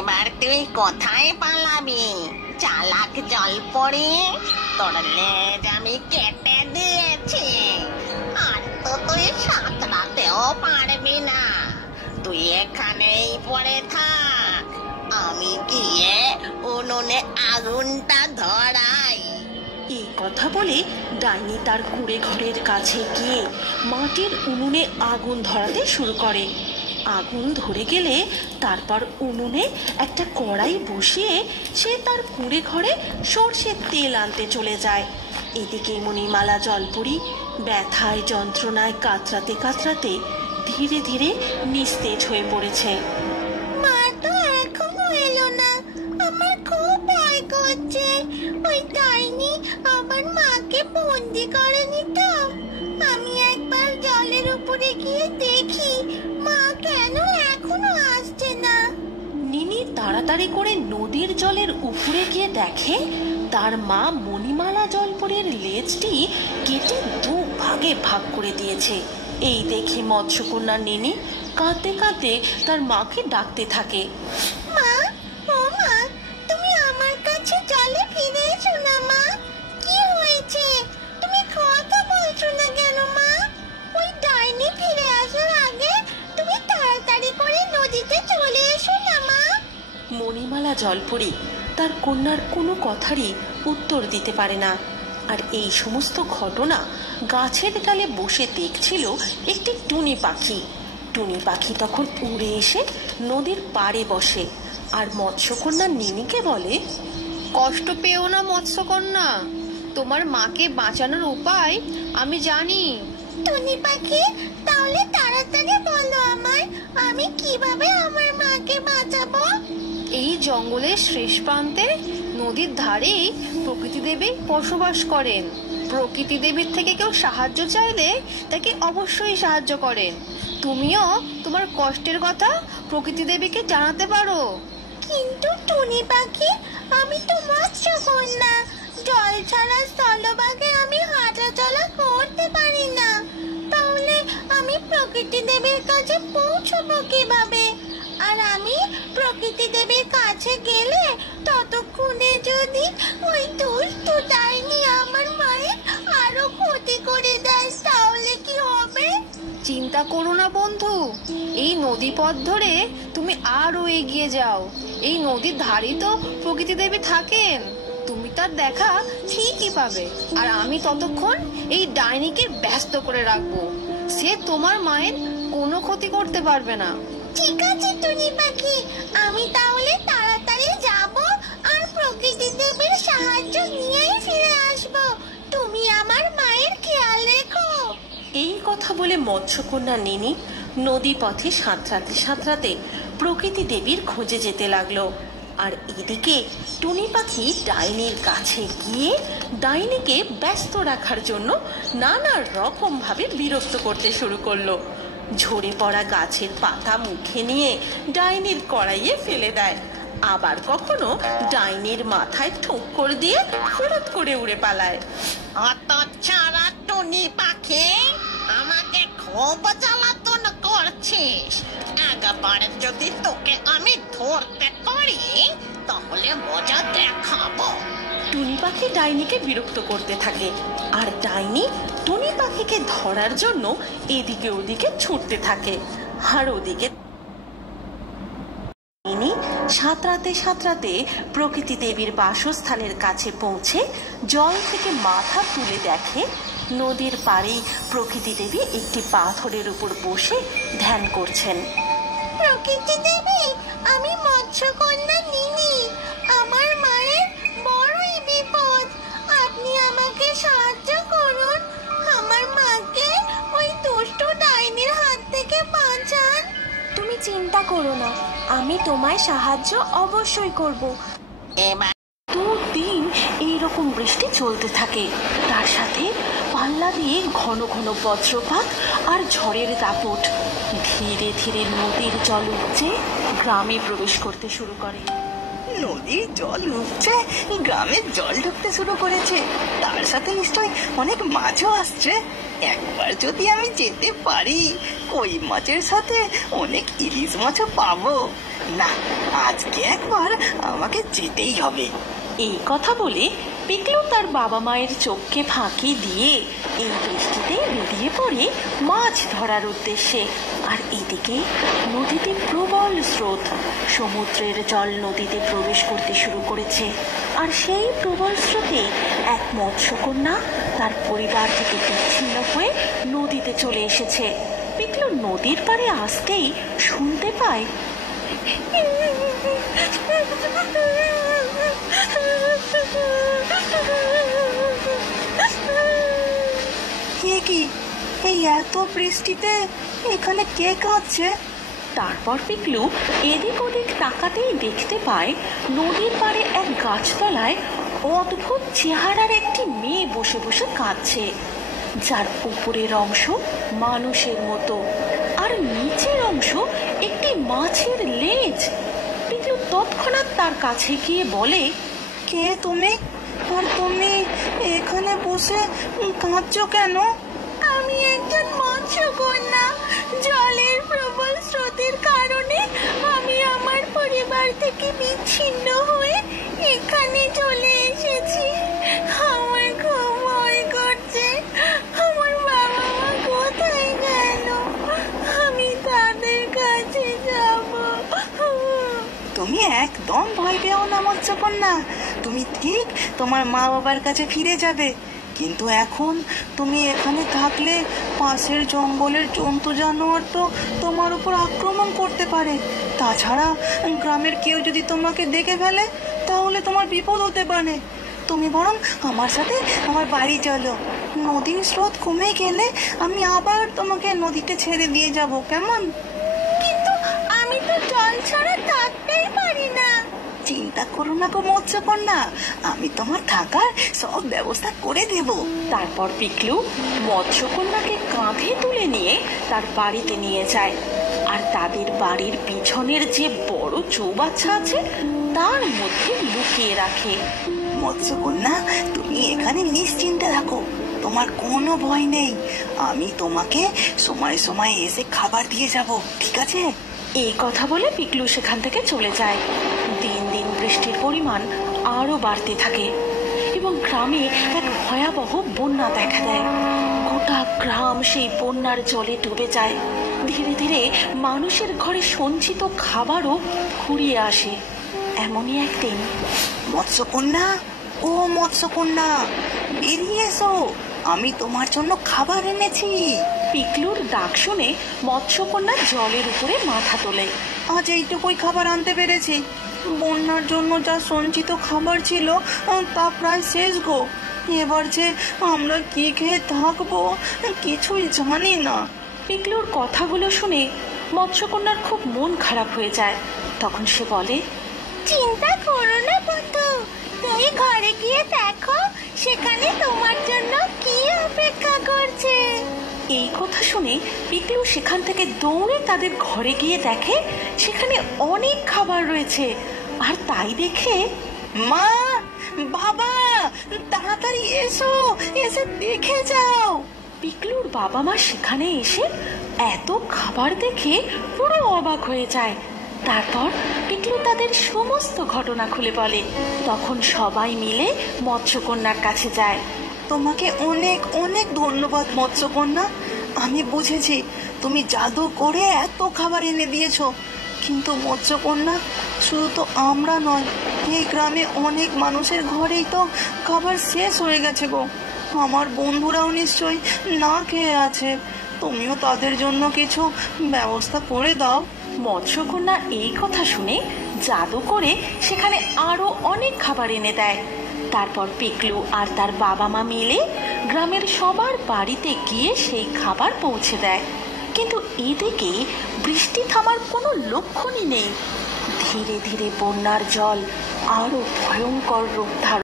এবার তুই কোথায় পালাবি চালাক জলপরি? তোর লেজ আমি কেটে দিয়েছি, আর তো তুই সাঁতরাতেও পারবি না। তুই এখানেই পড়ে থাক, আমি গিয়ে উনুনে আগুনটা ধরাই। এই কথা বলে ডাইনি তার কুঁড়ে ঘরের কাছে গিয়ে মাটির উনুনে আগুন ধরাতে শুরু করে। আগুন ধরে গেলে তারপর উনুনে একটা কড়াই বসিয়ে সে তার কুঁড়ে ঘরে সর্ষের তেল আনতে চলে যায়। এদিকে মণিমালা জলপরি ব্যথায় যন্ত্রণায় কাতরাতে কাতরাতে ধীরে ধীরে নিস্তেজ হয়ে পড়েছে। মা তো এখনো এলো না, আমার খুব ভয় করছে। ওই ডাইনি আমার মাকে বন্দি করে নিত। আমি একবার জলের উপরে গিয়ে দেখি মা কেন এখনো আসছে না। নিনি তাড়াতাড়ি করে নদীর জলের উপরে গিয়ে দেখে তার মা মণিমালা জলপরীর লেজটি কেটে দু ভাগে ভাগ করে দিয়েছে। এই দেখে মৎস্যকন্যা নিনি কাঁদতে কাঁদতে তার মাকে ডাকতে থাকে। মা, ও মা, তুমি আমার কাছে জলে ফিরে এসো না মা। কি হয়েছে? তুমি কথা বলছো না কেন মা? ওই ডাইনি ফিরে আসার আগে তুমি তাড়াতাড়ি করে নদীতে চলে এসো না মা। মণিমালা জলপরী তার কন্যার কোনো কথারই উত্তর দিতে পারে না। আর এই সমস্ত ঘটনা গাছের ডালে বসে দেখছিল একটি টুনি পাখি। টুনি পাখি তখন উড়ে এসে নদীর পাড়ে বসে আর মৎস্যকন্যা নিনিকে বলে, কষ্ট পেও না মৎস্যকন্যা, তোমার মাকে বাঁচানোর উপায় আমি জানি। টুনি পাখি, তাহলে তাড়াতাড়ি বলো আমায়, আমি কিভাবে আমার মাকে বাঁচাবো? এই জঙ্গলের শেষ প্রান্তে নদীর ধারেই প্রকৃতি দেবী বসবাস করেন। প্রকৃতি দেবীর থেকে কেউ সাহায্য চাইলে তাকে অবশ্যই সাহায্য করেন। তুমিও তোমার কষ্টের কথা প্রকৃতি দেবীকে জানাতে পারো। কিন্তু টুনি পাখি, আমি তো মৎস্যকন্যা, জল ছাড়া স্থলভাগে আমি হাঁটা চলা করতে পারি না। তাহলে আমি প্রকৃতি দেবীর কাছে পৌঁছবো কিভাবে? আর আমি প্রকৃতি দেবীর কাছে গেলে ততক্ষণে যদি ওই দুষ্ট ডাইনি আমার মায়ের আরো ক্ষতি করে দেয়, তাহলে কি হবে? চিন্তা করো না বন্ধু, এই নদী পথ ধরে তুমি আরো এগিয়ে যাও। এই নদীর ধারে তো প্রকৃতি দেবী থাকেন, তুমি তার দেখা ঠিকই পাবে। আর আমি ততক্ষণ এই ডাইনিকে ব্যস্ত করে রাখবো, সে তোমার মায়ের কোনো ক্ষতি করতে পারবে না। ঠিক আছে টুনি পাখি, আমি তাহলে তাড়াতাড়ি যাব আর প্রকৃতি দেবীর সাহায্য নিয়েই ফিরে আসব। তুমি আমার মায়ের খেয়াল রেখো। এই কথা বলে মৎস্যকন্যা নিনি নদী পথে সাঁতরাতে সাঁতরাতে প্রকৃতি দেবীর খোঁজে যেতে লাগলো। আর এদিকে টুনি পাখি ডাইনির কাছে গিয়ে ডাইনিকে ব্যস্ত রাখার জন্য নানা রকম ভাবে বিরক্ত করতে শুরু করলো। ঝরে পড়া গাছের পাতা মুখে নিয়ে ডাইনির কড়াইয়ে ফেলে দেয়, আবার কখনো ডাইনির মাথায় ঠোক্কর দিয়ে ফেরত করে উড়ে পালায়। অত ছাড়া টুনি পাখি, আমাকে খুব জ্বালাতন করছিস। একবার যদি তোকে আমি ধরতে পারি তাহলে মজা দেখাবো। টুনি পাখি ডাইনিকে বিরক্ত করতে থাকে আর ডাইনি টুনি পাখিকে ধরার জন্য এদিকে ওদিকে ছুটতে থাকে। আর ওদিকে সাঁতরাতে সাঁতরাতে প্রকৃতি দেবীর বাসস্থানের কাছে পৌঁছে জল থেকে মাথা তুলে দেখে নদীর পাড়েই প্রকৃতি দেবী একটি পাথরের উপর বসে ধ্যান করছেন। প্রকৃতি দেবী, আমি মৎস্যকন্যা নিনি, আমার মায়ের বড়ই বিপদ। আপনি আমাকে সাহায্য করুন, আমার মাকে ওই দুষ্ট ডাইনির হাত থেকে বাঁচান। তুমি চিন্তা করো না, আমি তোমায় সাহায্য অবশ্যই করব। এবার দুদিন এইরকম বৃষ্টি চলতে থাকে, তার সাথে পাল্লা দিয়ে ঘন ঘন বজ্রপাত আর ঝড়ের দাপট। ধীরে ধীরে নদীর জল উপচে গ্রামে প্রবেশ করতে শুরু করে। নদীর জল উঠছে, গ্রামের জল ঢুকতে শুরু করেছে, তার সাথে নিশ্চয়ই অনেক মাছও আসছে। একবার যদি আমি যেতে পারি, কই মাছের সাথে অনেক ইলিশ মাছও পাবো। না, আজকে একবার আমাকে যেতেই হবে। এই কথা বলে পিকলু তার বাবা মায়ের চোখকে ফাঁকি দিয়ে এই বৃষ্টিতে বেরিয়ে পড়ে মাছ ধরার উদ্দেশ্যে। আর এদিকে নদীতে প্রবল স্রোত, সমুদ্রের জল নদীতে প্রবেশ করতে শুরু করেছে। আর সেই প্রবল স্রোতে এক মৎস্যকন্যা তার পরিবার থেকে বিচ্ছিন্ন হয়ে নদীতে চলে এসেছে। পিকলু নদীর পাড়ে আসতেই শুনতে পায়, কি এই এত বৃষ্টিতে এখানে কে কাঁদছে? তারপর পিকলু এদিক ওদিক তাকাতেই দেখতে পায় নদীর পাড়ে এক গাছতলায় অদ্ভুত চেহারার একটি মেয়ে বসে বসে কাঁদছে, যার উপরের অংশ মানুষের মতো আর নিচের অংশ একটি মাছের লেজ। পিকলু তৎক্ষণাৎ তার কাছে গিয়ে বলে, কে তুমি? আর তুমি এখানে বসে কাঁদছো কেন? আমি একজন মৎস্যকন্যা। জলের প্রবল স্রোতের কারণে আমি আমার পরিবার থেকে বিচ্ছিন্ন হয়ে এখানে চলে এসেছি। আমার খুব ভয় করছে। আমার বাবা মা কোথায় গেল? আমি তাদের কাছে যাব। তুমি একদম ভয় পেও না মৎস্যকন্যা, তুমি ঠিক তোমার মা বাবার কাছে ফিরে যাবে। কিন্তু এখন তুমি এখানে থাকলে পাশের জঙ্গলের জন্তু জানোয়ার তো তোমার উপর আক্রমণ করতে পারে। তাছাড়া গ্রামের কেউ যদি তোমাকে দেখে ফেলে তাহলে তোমার বিপদ হতে পারে। তুমি বরং আমার সাথে আমার বাড়ি চলো। নদীর স্রোত কমে গেলে আমি আবার তোমাকে নদীতে ছেড়ে দিয়ে যাব, কেমন? কিন্তু আমি তো জল ছাড়া থাকতেই পারি না। চিন্তা করো না গো মৎস্যকন্যা, আমি তোমার থাকার সব ব্যবস্থা করে দেব। তারপর পিকলু মৎস্যকন্যাকে কাঁধে তুলে নিয়ে তার বাড়িতে নিয়ে যায়। আর তাদের বাড়ির পিছনের যে বড় চৌবাচ্চা আছে তার মধ্যে লুকিয়ে রাখে। মৎস্যকন্যা, তুমি এখানে নিশ্চিন্তে থাকো, তোমার কোনো ভয় নেই। আমি তোমাকে সময় সময় এসে খাবার দিয়ে যাব, ঠিক আছে? এই কথা বলে পিকলু সেখান থেকে চলে যায়। দিন দিন বৃষ্টির পরিমাণ আরো বাড়তে থাকে এবং গ্রামে এক ভয়াবহ বন্যা দেখা দেয়। গোটা গ্রাম সেই বন্যার জলে ডুবে যায়। ধীরে ধীরে মানুষের ঘরে সঞ্চিত খাবারও ফুরিয়ে আসে। এমনই একদিন, মৎস্যকন্যা, ও মৎস্যকন্যা, বেরিয়ে এসো, আমি তোমার জন্য খাবার এনেছি। পিকলুর ডাক শুনে মৎস্যকন্যা জলের উপরে মাথা তোলে। আজ এইটুকুই খাবার আনতে পেরেছি। বন্যার জন্য যা সঞ্চিত খাবার ছিল তা প্রায় শেষ গো। এবার যে আমরা কি খেয়ে থাকবো কিছুই জানি না। পিকলুর কথাগুলো শুনে মৎস্যকন্যার খুব মন খারাপ হয়ে যায়। তখন সে বলে, চিন্তা করো না বন্ধু, তুমি ঘরে গিয়ে দেখো সেখানে তোমার জন্য কি অপেক্ষা করছে। এই কথা শুনে পিকলু সেখান থেকে দৌড়ে তাদের ঘরে গিয়ে দেখে সেখানে অনেক খাবার রয়েছে। আর তাই দেখে, মা, বাবা, তাড়াতাড়ি এসো, এসে দেখে যাও। পিকলুর বাবা মা সেখানে এসে এত খাবার দেখে পুরো অবাক হয়ে যায়। তারপর পিকলু তাদের সমস্ত ঘটনা খুলে বলে। তখন সবাই মিলে মৎস্যকন্যার কাছে যায়। তোমাকে অনেক অনেক ধন্যবাদ মৎস্যকন্যা। আমি বুঝেছি তুমি জাদু করে এত খাবার এনে দিয়েছো। কিন্তু মৎস্যকন্যা, শুধু তো আমরা নয়, এই গ্রামে অনেক মানুষের ঘরেই তো খাবার শেষ হয়ে গেছে গো। আমার বন্ধুরাও নিশ্চয়ই না খেয়ে আছে। তুমিও তাদের জন্য কিছু ব্যবস্থা করে দাও। মৎস্যকন্যা এই কথা শুনে জাদু করে সেখানে আরো অনেক খাবার এনে দেয়। তারপর পিকলু আর তার বাবা মা মিলে গ্রামের সবার বাড়িতে গিয়ে সেই খাবার পৌঁছে দেয়। কিন্তু এদিকে বৃষ্টি থামার কোনো লক্ষণই নেই। ধীরে ধীরে বন্যার জল আরো ভয়ঙ্কর রূপ ধারণ